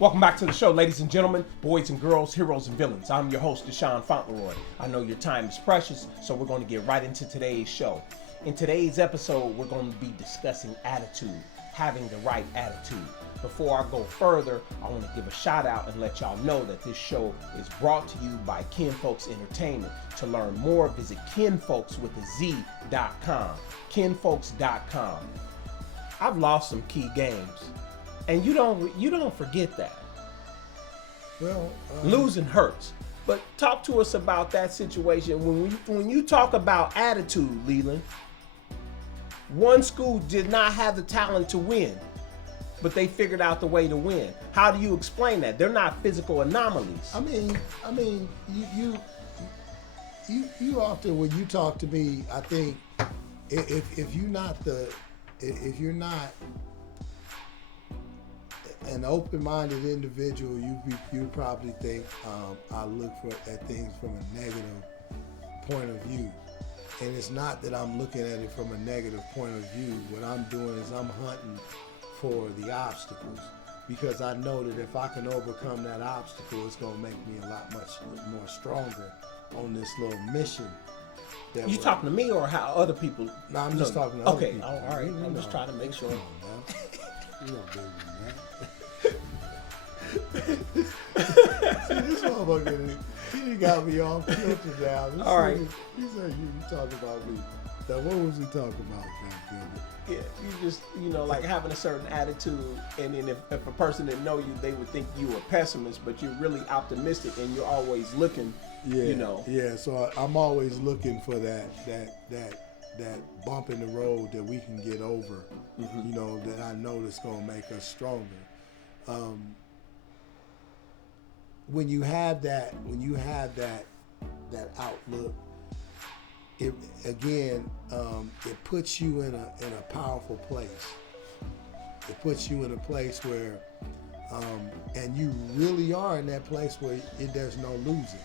Welcome back to the show, ladies and gentlemen, boys and girls, heroes and villains. I'm your host, Deshaun Fauntleroy. I know your time is precious, so we're going to get right into today's show. In today's episode, we're going to be discussing attitude, having the right attitude. Before I go further, I want to give a shout out and let y'all know that this show is brought to you by Kinfolks Entertainment. To learn more, visit kinfolks.com. Kinfolks.com. I've lost some key games. And you don't forget that. Well, losing hurts. But talk to us about that situation. When you talk about attitude, Leland, one school did not have the talent to win, but they figured out the way to win. How do you explain that? They're not physical anomalies. I mean, you often when you talk to me, I think if you're not an open-minded individual, you probably think I look at things from a negative point of view. And it's not that I'm looking at it from a negative point of view. What I'm doing is I'm hunting for the obstacles, because I know that if I can overcome that obstacle, it's going to make me much more stronger on this little mission. You talking to me or how other people? No, I'm just talking to other people. Okay, all right. I'm just trying to make sure. You don't believe me, man. See, this motherfucker, he got me all filtered down. All right. He said, you talking about me. Now, what was he talking about, man? Yeah, you just, like having a certain attitude, and then if a person didn't know you, they would think you were a pessimist, but you're really optimistic and you're always looking, Yeah, so I'm always looking for that bump in the road that we can get over, that I know that's going to make us stronger. When you have that outlook, it puts you in a powerful place. It puts you in a place where, and you really are in that place where there's no losing.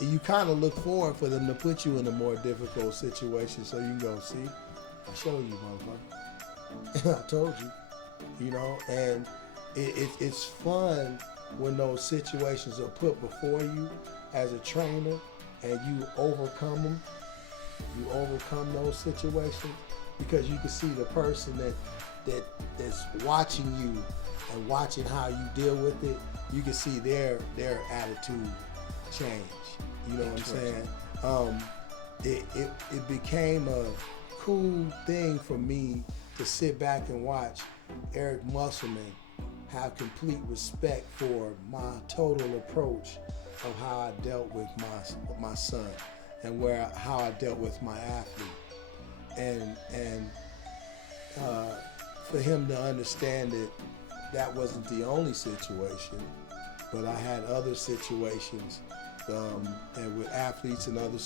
You kind of look forward for them to put you in a more difficult situation so you can go, see, I showed you, motherfucker. I told you, and it's fun when those situations are put before you as a trainer and you overcome them. You overcome those situations because you can see the person that's watching you and watching how you deal with it. You can see their attitude change. You know what I'm saying? It became a cool thing for me to sit back and watch Eric Musselman have complete respect for my total approach of how I dealt with my son and how I dealt with my athlete, and for him to understand that wasn't the only situation, but I had other situations and with athletes in other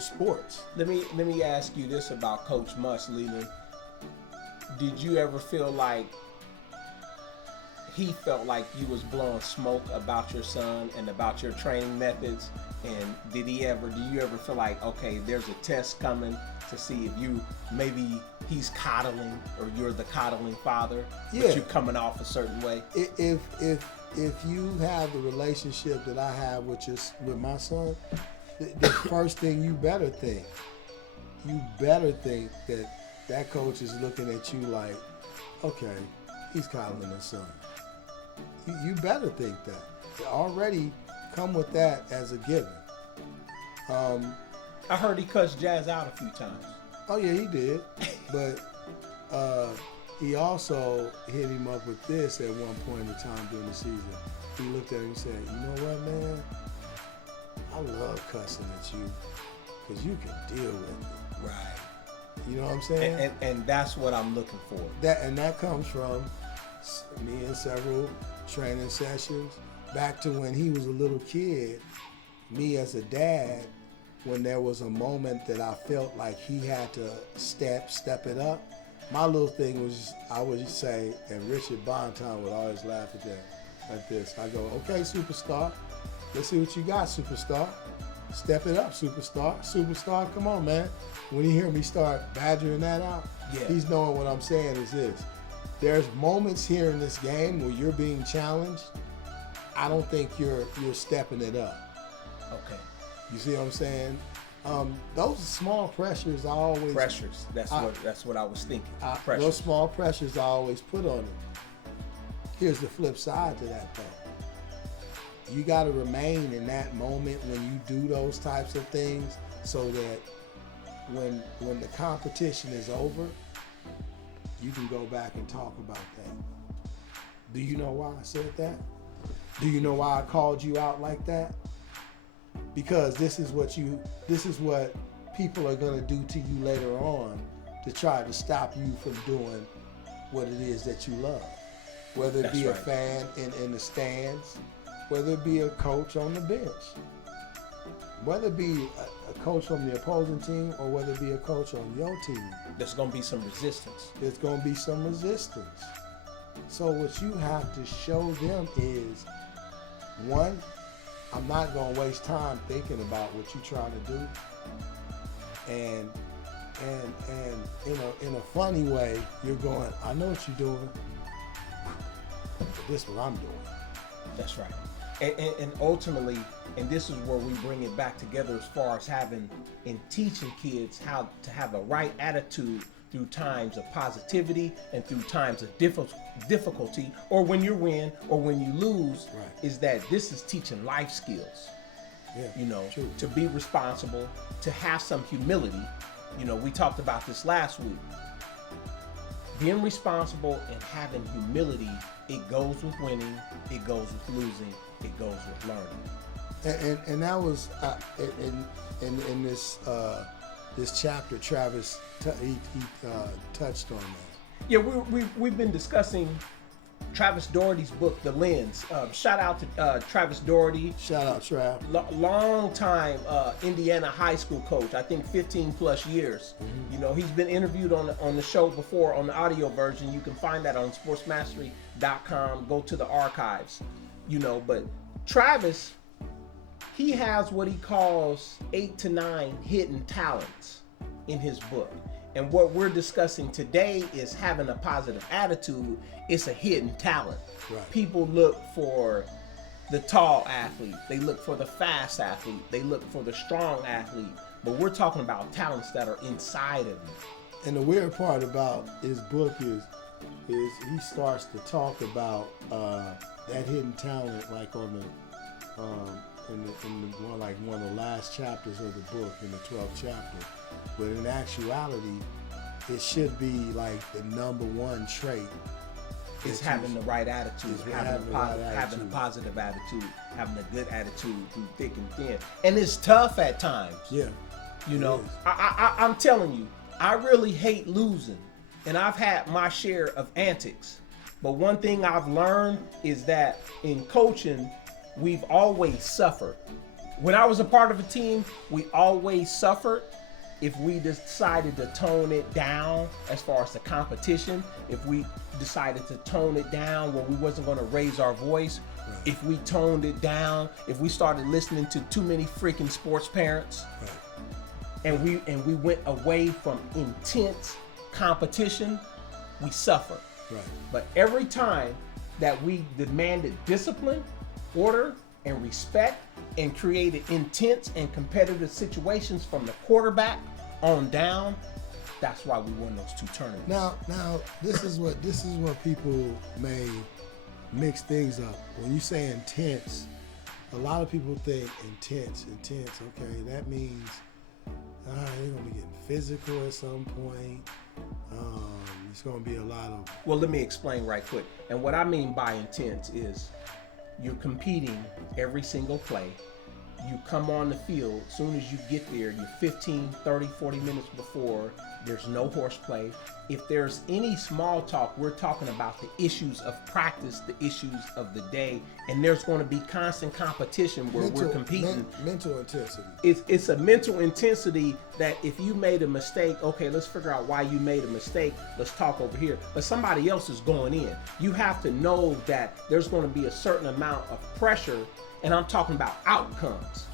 sports. Let me ask you this about Coach Muss, Leland. Did you ever feel like he felt like you was blowing smoke about your son and about your training methods? And do you ever feel like, okay, there's a test coming to see if he's coddling or you're the coddling father, but you're coming off a certain way? If you have the relationship that I have with my son, the first thing you better think that coach is looking at you like, okay, he's coddling his son. You better think that. You already come with that as a given. I heard he cussed Jazz out a few times. Oh yeah, he did. But he also hit him up with this at one point in time during the season. He looked at him and said, you know what, man? I love cussing at you because you can deal with it. Right. You know what I'm saying? And that's what I'm looking for. That comes from me in several training sessions back to when he was a little kid. Me as a dad, when there was a moment that I felt like he had to step it up, my little thing was, I would say, and Richard Bonton would always laugh at that, like this. I go, okay, superstar, let's see what you got, superstar. Step it up, superstar. Superstar, come on, man. When you hear me start badgering that out, he's knowing what I'm saying is this. there's moments here in this game where you're being challenged. I don't think you're stepping it up. Okay. You see what I'm saying? Those small pressures I always Pressures. That's what I was thinking. Pressures. those small pressures I always put on them. Here's the flip side to that though. You got to remain in that moment when you do those types of things, so that when the competition is over, you can go back and talk about that. Do you know why I said that? Do you know why I called you out like that? Because this is what people are going to do to you later on to try to stop you from doing what it is that you love. Whether it be a fan in the stands, whether it be a coach on the bench, whether it be a coach on the opposing team, or whether it be a coach on your team. There's going to be some resistance. There's going to be some resistance. So what you have to show them is, one, I'm not going to waste time thinking about what you're trying to do. And in a funny way, you're going, I know what you're doing, but this is what I'm doing. That's right. And ultimately, and this is where we bring it back together as far as having and teaching kids how to have a right attitude through times of positivity and through times of difficulty, or when you win or when you lose, right. Is that this is teaching life skills. Yeah, you know, true. To be responsible, to have some humility. You know, we talked about this last week. Being responsible and having humility, it goes with winning, it goes with losing, it goes with learning. And that was in this chapter, Travis he touched on that. Yeah, we've been discussing Travis Doherty's book, The Lens. Shout out to Travis Doherty. Shout out, Trav. Long time Indiana high school coach. I think 15 plus years. Mm-hmm. You know, he's been interviewed on the show before on the audio version. You can find that on sportsmastery.com. Go to the archives. You know, but Travis, he has what he calls 8 to 9 hidden talents in his book. And what we're discussing today is having a positive attitude. It's a hidden talent. Right. People look for the tall athlete. They look for the fast athlete. They look for the strong athlete. But we're talking about talents that are inside of you. And the weird part about his book is he starts to talk about that hidden talent, like on the one of the last chapters of the book, in the 12th chapter. But in actuality, it should be like the number one trait. Is having the right attitude, having a positive attitude, having a good attitude through thick and thin. And it's tough at times. Yeah. You know, I'm telling you, I really hate losing. And I've had my share of antics. But one thing I've learned is that in coaching, we've always suffered. When I was a part of a team, we always suffered. If we decided to tone it down as far as the competition, if we decided to tone it down where we wasn't going to raise our voice, right. If we toned it down, if we started listening to too many freaking sports parents, right. and we went away from intense competition, we suffered. Right. But every time that we demanded discipline, order, and respect, and created intense and competitive situations from the quarterback on down, that's why we won those 2 tournaments. Now this is what people may mix things up. When you say intense, a lot of people think intense. Okay, that means they're gonna be getting physical at some point. It's gonna be a lot of. Well, let me explain right quick. And what I mean by intense is you're competing every single play. You come on the field, as soon as you get there, you're 15, 30, 40 minutes before. There's no horseplay. If there's any small talk, we're talking about the issues of practice, the issues of the day, and there's going to be constant competition where we're competing. Mental intensity. It's a mental intensity that if you made a mistake, okay, let's figure out why you made a mistake. Let's talk over here. But somebody else is going in. You have to know that there's going to be a certain amount of pressure, and I'm talking about outcomes.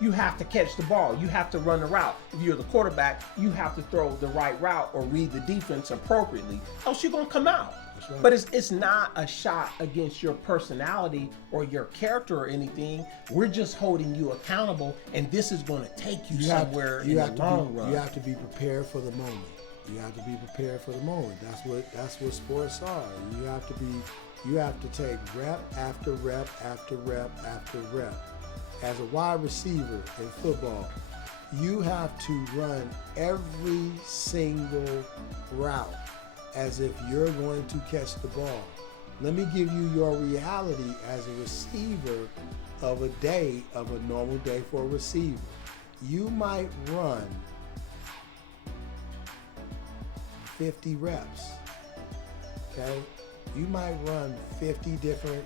You have to catch the ball. You have to run the route. If you're the quarterback, you have to throw the right route or read the defense appropriately, else you're going to come out. That's right. But it's not a shot against your personality or your character or anything. We're just holding you accountable, and this is going to take you somewhere in the long run. You have to be prepared for the moment. You have to be prepared for the moment. That's what sports are. You have to take rep after rep after rep after rep. As a wide receiver in football, you have to run every single route as if you're going to catch the ball. Let me give you your reality as a receiver of a normal day for a receiver. You might run 50 reps, okay? You might run 50 different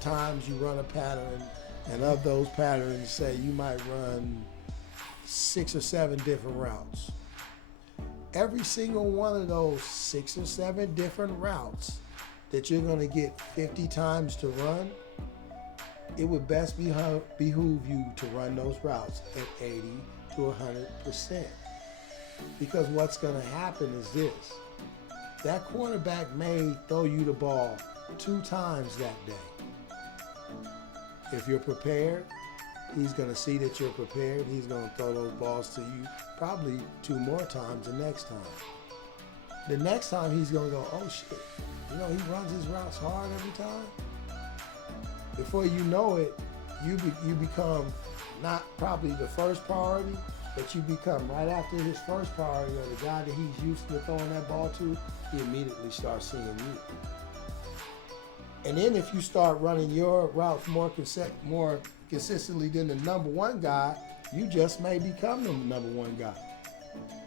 times you run a pattern, and of those patterns, say you might run 6 or 7 different routes. Every single one of those 6 or 7 different routes that you're going to get 50 times to run, it would best behoove you to run those routes at 80 to 100%. Because what's going to happen is this. That quarterback may throw you the ball 2 times that day. If you're prepared, he's going to see that you're prepared. He's going to throw those balls to you probably 2 more times the next time. The next time he's going to go, oh shit, he runs his routes hard every time. Before you know it, you become not probably the first priority, but you become right after his first priority, or the guy that he's used to throwing that ball to, he immediately starts seeing you. And then if you start running your routes more consistently than the number one guy, you just may become the number one guy.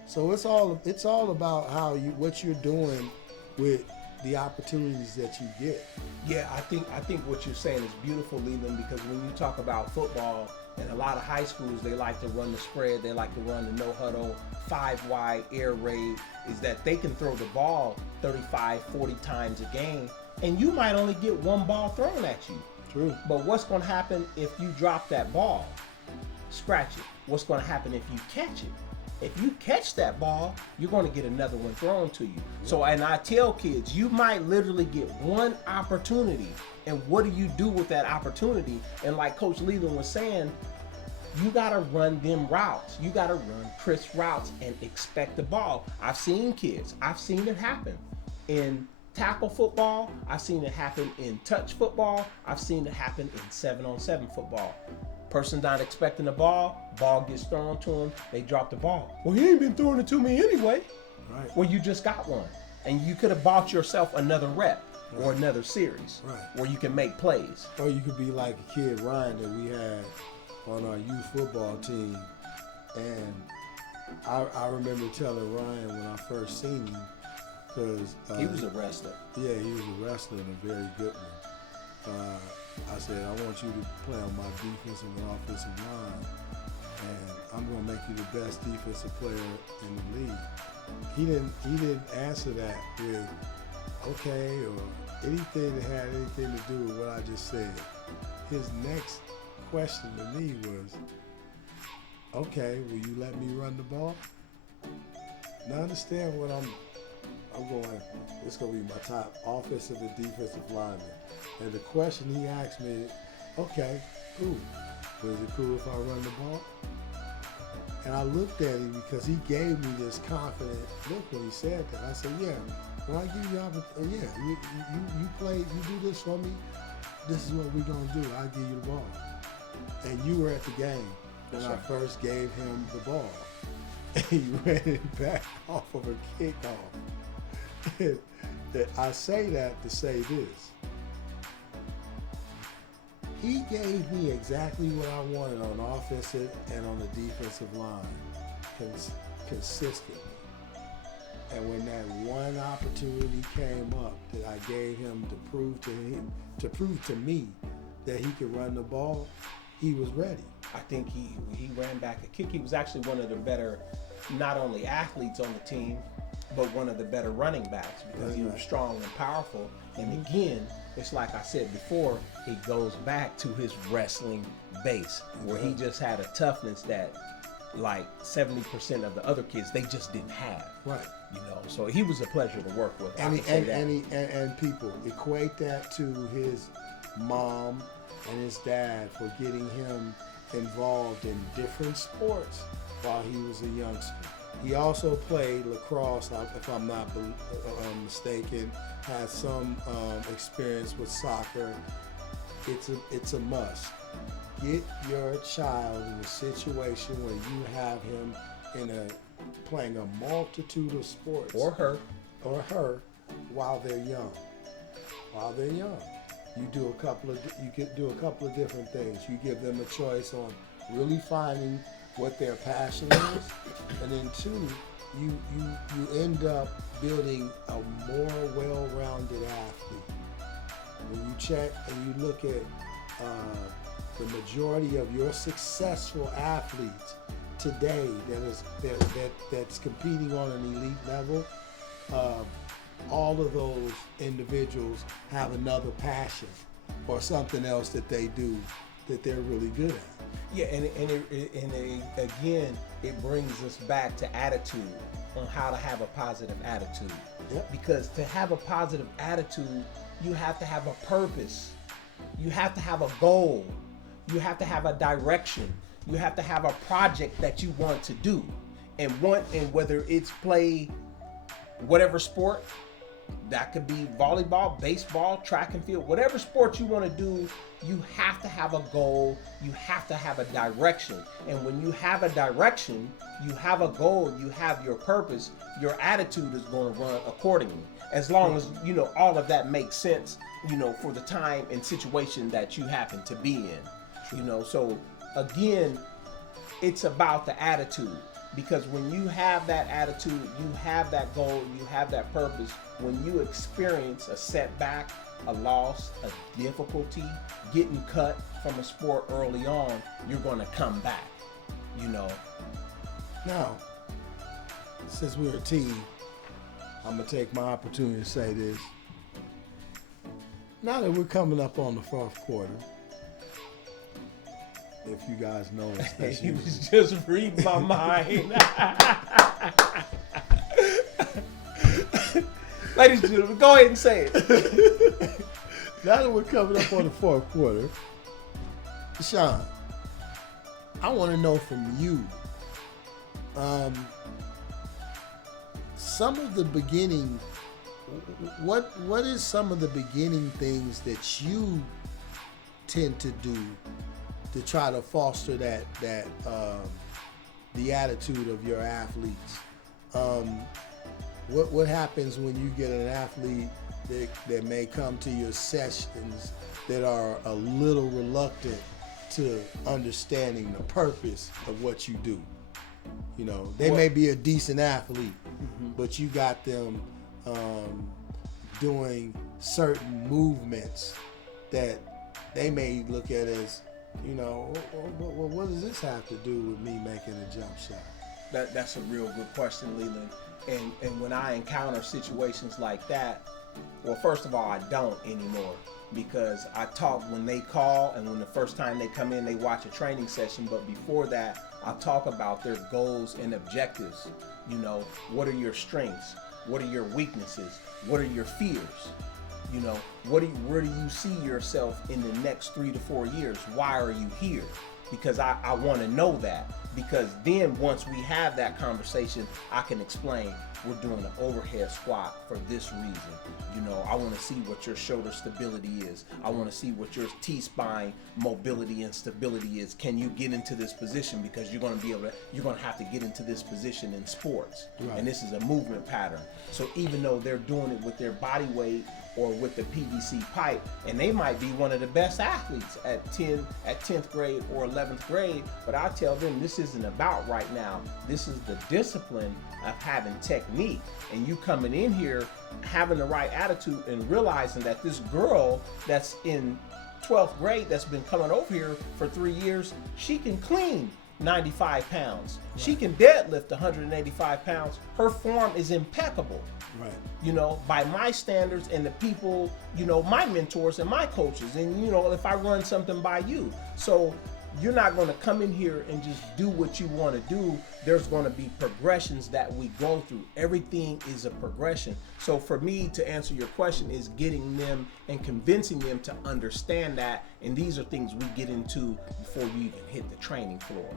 So it's all about what you're doing with the opportunities that you get. Yeah, I think what you're saying is beautiful, Leland, because when you talk about football, and a lot of high schools, they like to run the spread, they like to run the no huddle, 5 wide air raid, is that they can throw the ball 35, 40 times a game, and you might only get 1 ball thrown at you. True. But what's going to happen if you drop that ball? Scratch it. What's going to happen if you catch it? If you catch that ball, you're going to get another one thrown to you. Yeah. So, and I tell kids, you might literally get 1 opportunity, and what do you do with that opportunity? And like Coach Leland was saying, you got to run them routes. You got to run crisp routes and expect the ball. I've seen kids. I've seen it happen in tackle football. I've seen it happen in touch football. I've seen it happen in 7-on-7 football. Person not expecting the ball gets thrown to him, they drop the ball. Well, he ain't been throwing it to me anyway. Right. Well, you just got one. And you could have bought yourself another rep or another series where you can make plays. Or you could be like a kid, Ryan, that we had on our youth football team. And I remember telling Ryan when I first seen him, because he was a wrestler. Yeah, he was a wrestler and a very good one. I said, I want you to play on my defensive and offensive line, and I'm going to make you the best defensive player in the league. He didn't answer that with okay or anything that had anything to do with what I just said. His next question to me was, okay, will you let me run the ball? Now understand what I'm going, it's going to be my top offensive and defensive lineman. And the question he asked me, okay, cool. But is it cool if I run the ball? And I looked at him because he gave me this confident look when he said that. I said, yeah, when I give you opportunity, yeah, you play, you do this for me, this is what we're going to do. I'll give you the ball. And you were at the game when I first gave him the ball. And he ran it back off of a kickoff. I say that to say this. He gave me exactly what I wanted on offensive and on the defensive line consistently. And when that one opportunity came up that I gave him to prove to me that he could run the ball, he was ready. I think he ran back a kick. He was actually one of the better, not only athletes on the team, but one of the better running backs because he was strong and powerful. And again, it's like I said before, it goes back to his wrestling base where he just had a toughness that like 70% of the other kids they just didn't have. Right. You know, so he was a pleasure to work with. And people equate that to his mom and his dad for getting him involved in different sports while he was a youngster. He also played lacrosse, if I'm not mistaken, has some experience with soccer. It's a must. Get your child in a situation where you have him playing a multitude of sports, or her while they're young. You could do a couple of different things. You give them a choice on really finding what their passion is, and then two, you end up building a more well-rounded athlete. When you check and you look at the majority of your successful athletes today that's competing on an elite level, all of those individuals have another passion or something else that they do that they're really good at. Yeah, again, it brings us back to attitude, on how to have a positive attitude. Yep. Because to have a positive attitude, you have to have a purpose. You have to have a goal. You have to have a direction. You have to have a project that you want to do. And whether it's play whatever sport, that could be volleyball, baseball, track and field, whatever sport you want to do, you have to have a goal, you have to have a direction. And when you have a direction, you have a goal, you have your purpose, your attitude is going to run accordingly. As long as, all of that makes sense, for the time and situation that you happen to be in. So again, it's about the attitude. Because when you have that attitude, you have that goal, you have that purpose, when you experience a setback, a loss, a difficulty, getting cut from a sport early on, you're going to come back, Now, since we're a team, I'm going to take my opportunity to say this. Now that we're coming up on the fourth quarter, if you guys know, he was just reading my mind. Ladies and gentlemen, go ahead and say it. Now that we're coming up on the fourth quarter, Sean, I want to know from you some of the beginning. What is some of the beginning things that you tend to do to try to foster that the attitude of your athletes? What happens when you get an athlete that may come to your sessions that are a little reluctant to understanding the purpose of what you do? They may be a decent athlete, but you got them doing certain movements that they may look at as, what does this have to do with me making a jump shot? That's a real good question, Leland. And when I encounter situations like that, well, first of all, I don't anymore, because I talk when they call, and when the first time they come in, they watch a training session. But before that, I talk about their goals and objectives. What are your strengths? What are your weaknesses? What are your fears? Where do you see yourself in the next 3 to 4 years? Why are you here? Because I want to know that. Because then once we have that conversation, I can explain, we're doing an overhead squat for this reason. I want to see what your shoulder stability is. I want to see what your T-spine mobility and stability is. Can you get into this position? Because you're going to have to get into this position in sports. Right. And this is a movement pattern. So even though they're doing it with their body weight or with the PVC pipe, and they might be one of the best athletes at 10th grade or 11th grade, but I tell them this isn't about right now. This is the discipline of having technique, and you coming in here having the right attitude and realizing that this girl that's in 12th grade that's been coming over here for 3 years, she can clean 95 pounds. Right. She can deadlift 185 pounds. Her form is impeccable. Right. By my standards and the people, my mentors and my coaches, and if I run something by you. So you're not going to come in here and just do what you want to do. There's going to be progressions that we go through. Everything is a progression. So for me to answer your question is getting them and convincing them to understand that. And these are things we get into before you even hit the training floor.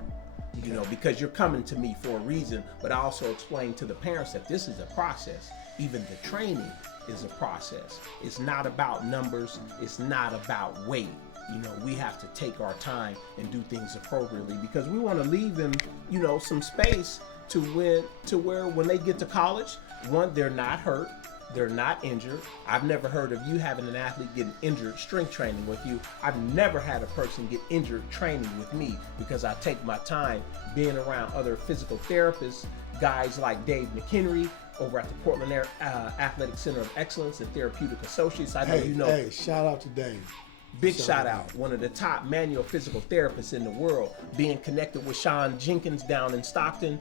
You know, because you're coming to me for a reason, but I also explain to the parents that this is a process. Even the training is a process. It's not about numbers. It's not about weight. You know, we have to take our time and do things appropriately because we want to leave them, you know, some space to where when they get to college, one, they're not hurt, they're not injured. I've never heard of you having an athlete getting injured strength training with you. I've never had a person get injured training with me because I take my time being around other physical therapists, guys like Dave McHenry over at the Portland Athletic Center of Excellence and Therapeutic Associates. I know you know. Hey, shout out to Dave. Big shout out, one of the top manual physical therapists in the world, being connected with Sean Jenkins down in Stockton,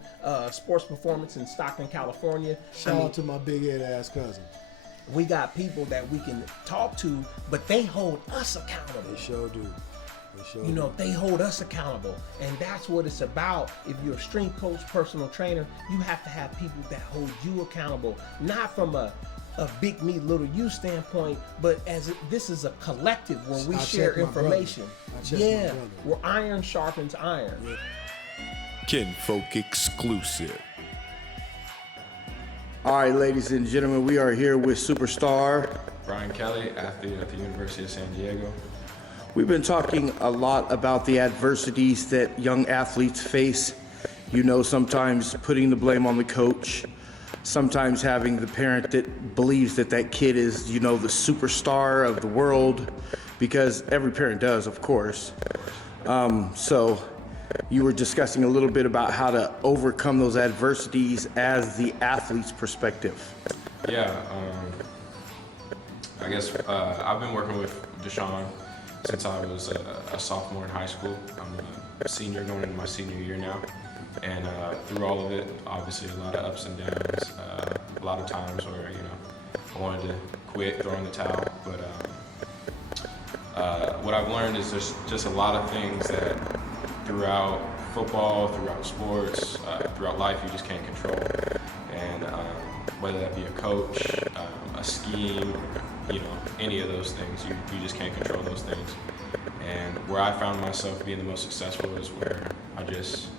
Sports Performance in Stockton, California. Shout out to my big head ass cousin. We got people that we can talk to, but they hold us accountable. They sure do. You know, they hold us accountable, and that's what it's about. If you're a strength coach, personal trainer, you have to have people that hold you accountable, not from a big me, little you standpoint, but this is a collective where we share information. Yeah, where iron sharpens iron. Yeah. Kinfolk exclusive. All right, ladies and gentlemen, we are here with superstar Brian Kelly, athlete at the University of San Diego. We've been talking a lot about the adversities that young athletes face. You know, sometimes putting the blame on the coach, sometimes having the parent that believes that that kid is, you know, the superstar of the world, because every parent does, of course. So you were discussing a little bit about how to overcome those adversities as the athlete's perspective. Yeah, I guess I've been working with Deshaun since I was a sophomore in high school. I'm a senior going into my senior year now. And through all of it, obviously a lot of ups and downs, a lot of times where, you know, I wanted to quit, throw in the towel. But what I've learned is there's just a lot of things that throughout football, throughout sports, throughout life, you just can't control. And whether that be a coach, a scheme, you know, any of those things, you just can't control those things. And where I found myself being the most successful is where I just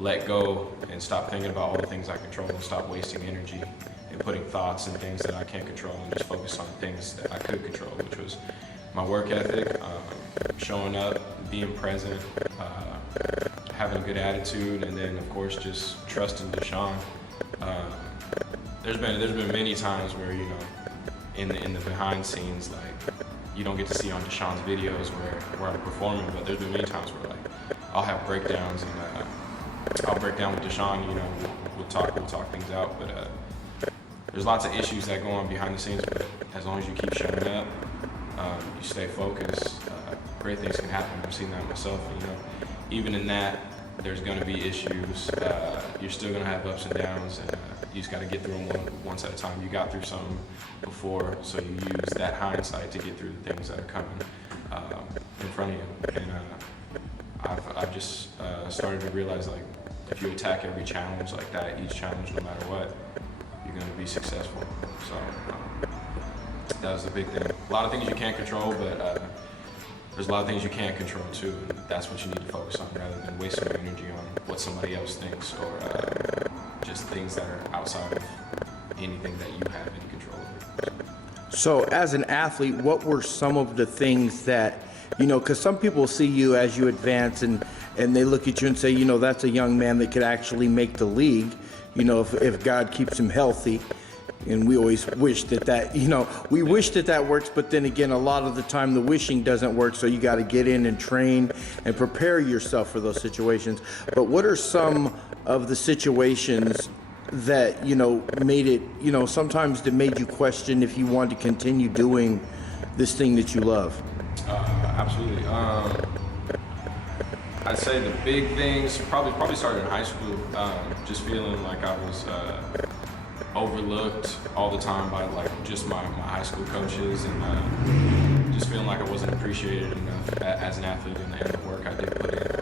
let go and stop thinking about all the things I control and stop wasting energy and putting thoughts and things that I can't control and just focus on things that I could control, which was my work ethic, showing up, being present, having a good attitude, and then of course just trusting Deshaun. There's been many times where, you know, in the behind scenes, like, you don't get to see on Deshaun's videos where I'm performing, but there's been many times where, like, I'll have breakdowns and I'll break down with Deshaun, you know, we'll talk things out, but there's lots of issues that go on behind the scenes, but as long as you keep showing up, you stay focused, great things can happen. I've seen that myself, you know. Even in that, there's gonna be issues, you're still gonna have ups and downs, and you just gotta get through them once at a time. You got through some before, so you use that hindsight to get through the things that are coming in front of you. And I've just started to realize, like, if you attack every challenge like that, each challenge, no matter what, you're going to be successful. So that was the big thing. A lot of things you can't control, but there's a lot of things you can't control too, and that's what you need to focus on rather than wasting your energy on what somebody else thinks or just things that are outside of anything that you have any control over. So as an athlete, what were some of the things that, you know, because some people see you as you advance and they look at you and say, you know, that's a young man that could actually make the league, you know, if God keeps him healthy. And we always wish that, you know, we wish that works, but then again, a lot of the time the wishing doesn't work, so you got to get in and train and prepare yourself for those situations. But what are some of the situations that, you know, made it, you know, sometimes that made you question if you wanted to continue doing this thing that you love? Absolutely. I'd say the big things probably started in high school. Just feeling like I was overlooked all the time by, like, just my high school coaches, and just feeling like I wasn't appreciated enough as an athlete and the work I did put in.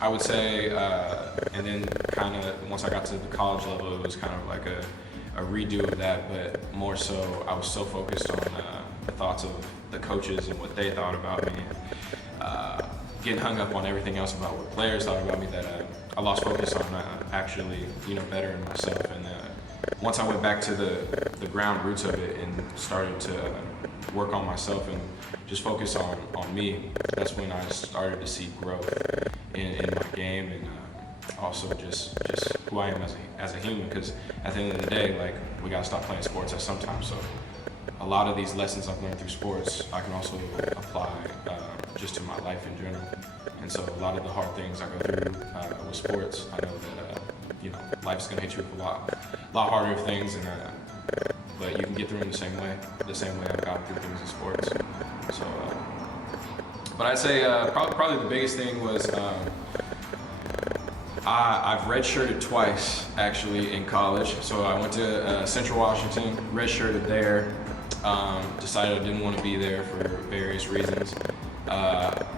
I would say, and then kind of once I got to the college level, it was kind of like a redo of that, but more so I was so focused on the thoughts of the coaches and what they thought about me, and getting hung up on everything else about what players thought about me that I lost focus on actually, bettering myself. And once I went back to the ground roots of it and started to work on myself and just focus on me, that's when I started to see growth in my game, and also just who I am as a human. Because at the end of the day, like, we gotta stop playing sports at some time. So a lot of these lessons I've learned through sports, I can also apply just to my life in general. And so a lot of the hard things I go through with sports, I know that life's gonna hit you with a lot harder things, and but you can get through them the same way I've gotten through things in sports. So, but I'd say probably the biggest thing was I've redshirted twice actually in college. So I went to Central Washington, redshirted there. Decided I didn't want to be there for various reasons.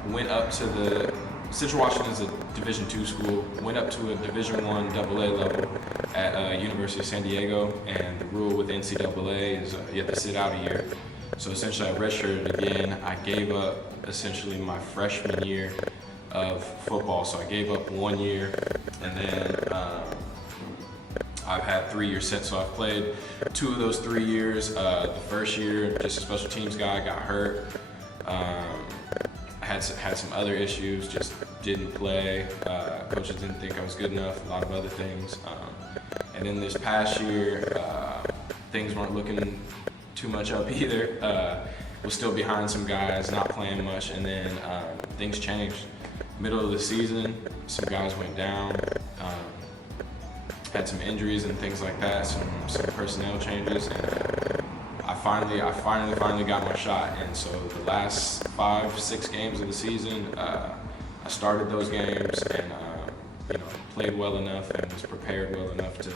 Went up to the Central Washington is a Division II school. Went up to a Division I AA level at University of San Diego, and the rule with NCAA is you have to sit out a year. So essentially, I redshirted again. I gave up essentially my freshman year of football. So I gave up 1 year, and then I've had 3 years since. So I've played 2 of those 3 years. The first year, just a special teams guy, got hurt. Had some other issues, just didn't play. Coaches didn't think I was good enough, a lot of other things. And then this past year, things weren't looking too much up either. Was still behind some guys, not playing much, and then things changed. Middle of the season, some guys went down, had some injuries and things like that, some personnel changes, and I finally got my shot. And so the last 5-6 games of the season, I started those games and played well enough and was prepared well enough to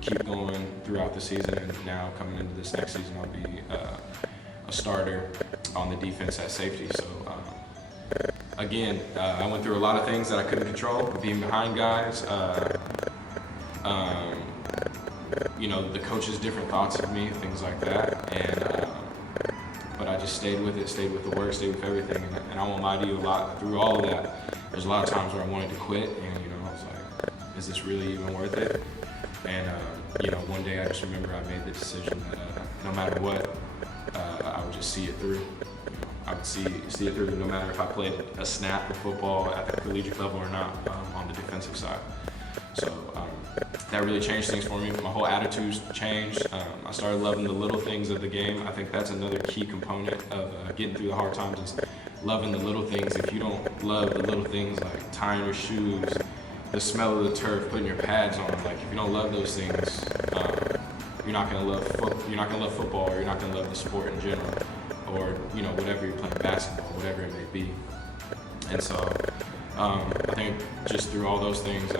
keep going throughout the season. And now coming into this next season, I'll be a starter on the defense at safety. So again, I went through a lot of things that I couldn't control, being behind guys. The coaches' different thoughts of me, things like that, and but I just stayed with it, stayed with the work, stayed with everything, and I won't lie to you, through all of that, there's a lot of times where I wanted to quit, and I was like, is this really even worth it? And one day I just remember I made the decision that no matter what, I would just see it through. I would see it through, no matter if I played a snap of football at the collegiate level or not, on the defensive side. So that really changed things for me. My whole attitude changed. I started loving the little things of the game. I think that's another key component of getting through the hard times, is loving the little things. If you don't love the little things like tying your shoes, the smell of the turf, putting your pads on, like if you don't love those things, you're not gonna love football, or you're not gonna love the sport in general, or whatever you're playing, basketball, whatever it may be. And so I think just through all those things,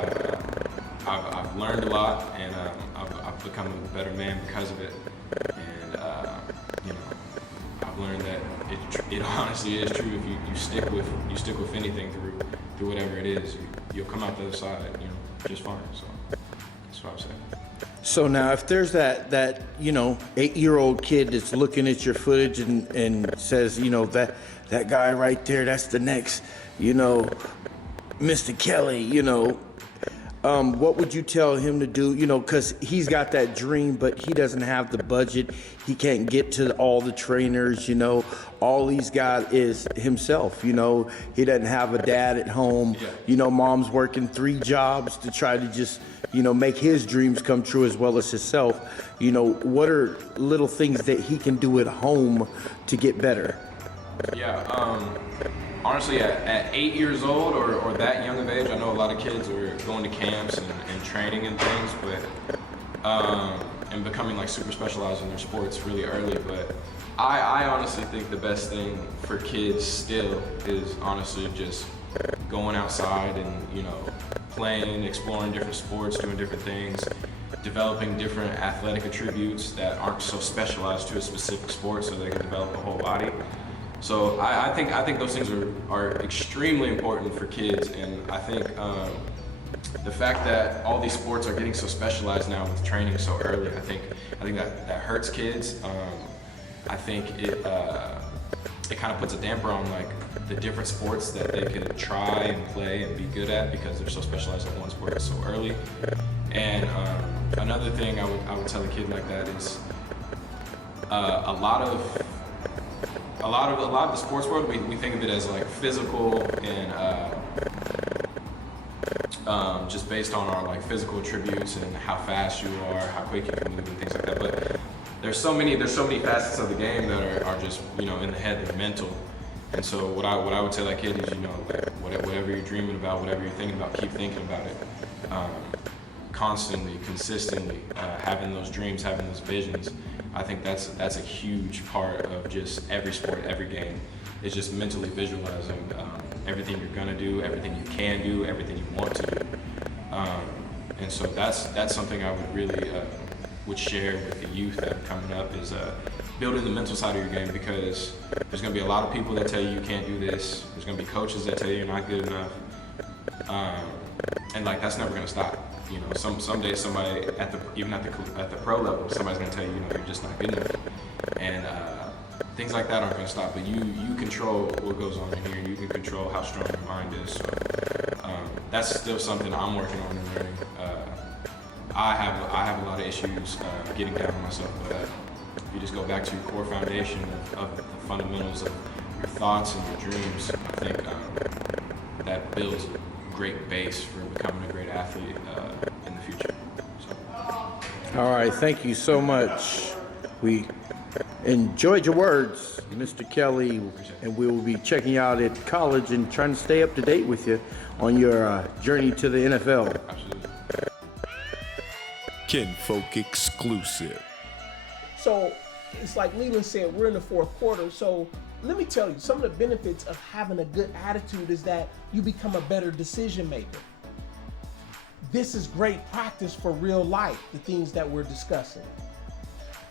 I've learned a lot, and I've become a better man because of it. And I've learned that it honestly is true. If you stick with anything through whatever it is, you'll come out the other side, just fine. So that's what I'm saying. So now, if there's that 8-year-old kid that's looking at your footage and says, that guy right there, that's the next, Mr. Kelly, what would you tell him to do? Because he's got that dream, but he doesn't have the budget. He can't get to all the trainers, all he's got is himself, he doesn't have a dad at home. Mom's working 3 jobs to try to just, make his dreams come true as well as himself. What are little things that he can do at home to get better? Yeah, honestly, at 8 years old or that young of age, I know a lot of kids are going to camps and training and things, but and becoming like super specialized in their sports really early. But I honestly think the best thing for kids still is honestly just going outside and playing, exploring different sports, doing different things, developing different athletic attributes that aren't so specialized to a specific sport, so they can develop a whole body. So I think those things are extremely important for kids, and I think the fact that all these sports are getting so specialized now with training so early, I think that hurts kids. I think it kind of puts a damper on like the different sports that they could try and play and be good at because they're so specialized in one sport so early. And another thing I would tell a kid like that is a lot of the sports world, we think of it as like physical and just based on our like physical attributes and how fast you are, how quick you can move and things like that. But there's so many facets of the game that are just, you know, in the head, they're mental. And so what I would tell that kid is, you know, like whatever you're dreaming about, whatever you're thinking about, keep thinking about it. Constantly, consistently, having those dreams, having those visions. I think that's a huge part of just every sport, every game. It's just mentally visualizing everything you're gonna do, everything you can do, everything you want to do. And so that's something I would really would share with the youth that are coming up is building the mental side of your game, because there's gonna be a lot of people that tell you can't do this. There's gonna be coaches that tell you you're not good enough, and like that's never gonna stop. You know, someday somebody at the pro level, somebody's gonna tell you, you know, you're just not good enough, and things like that aren't gonna stop. But you control what goes on in here. You can control how strong your mind is. So that's still something I'm working on and learning. I have a lot of issues getting down on myself, but you just go back to your core foundation of the fundamentals of your thoughts and your dreams. I think that builds a great base for becoming a great athlete in the future. So. All right, thank you so much. We enjoyed your words, Mr. Kelly, and we will be checking you out at college and trying to stay up to date with you on your journey to the NFL. Absolutely. Kinfolk exclusive. So it's like Leland said, we're in the fourth quarter. So let me tell you, some of the benefits of having a good attitude is that you become a better decision maker. This is great practice for real life, the things that we're discussing.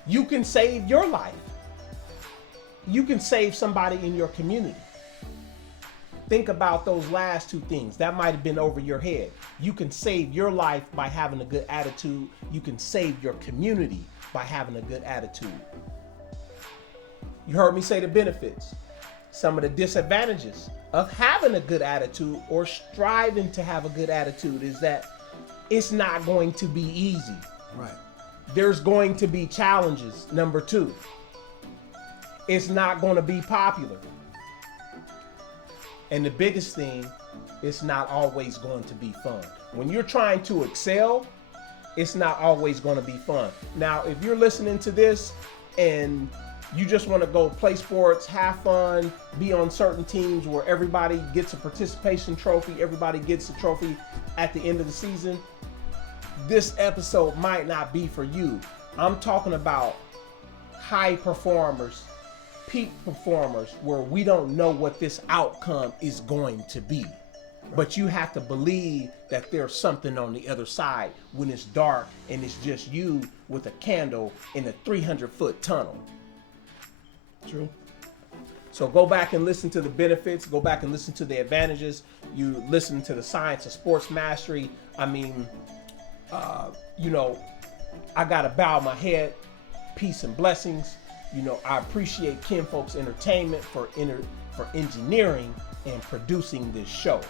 You can save your life. You can save somebody in your community. Think about those last two things. That might have been over your head. You can save your life by having a good attitude. You can save your community by having a good attitude. You heard me say the benefits. Some of the disadvantages of having a good attitude or striving to have a good attitude is that it's not going to be easy. Right. There's going to be challenges. Number two, it's not going to be popular. And the biggest thing, it's not always going to be fun. When you're trying to excel, it's not always going to be fun. Now, if you're listening to this and you just want to go play sports, have fun, be on certain teams where everybody gets a participation trophy, everybody gets a trophy at the end of the season, this episode might not be for you. I'm talking about high performers, peak performers, where we don't know what this outcome is going to be. But you have to believe that there's something on the other side when it's dark and it's just you with a candle in a 300-foot tunnel. True. So go back and listen to the benefits, go back and listen to the advantages. You listen to the science of sports mastery. I mean, I gotta bow my head. Peace and blessings. I appreciate Kinfolks Entertainment for engineering and producing this show.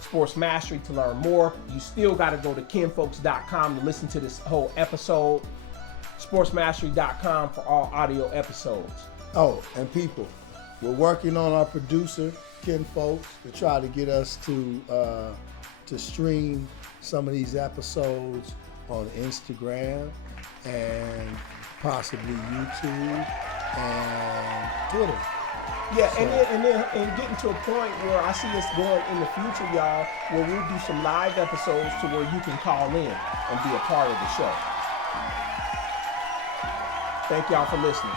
Sports Mastery to learn more. You still got to go to kinfolks.com to listen to this whole episode. Sportsmastery.com for all audio episodes. Oh, and people, we're working on our producer, Kinfolks, to try to get us to stream some of these episodes on Instagram and possibly YouTube and Twitter. Yeah, and then getting to a point where I see us going in the future, y'all, where we'll do some live episodes to where you can call in and be a part of the show. Thank y'all for listening.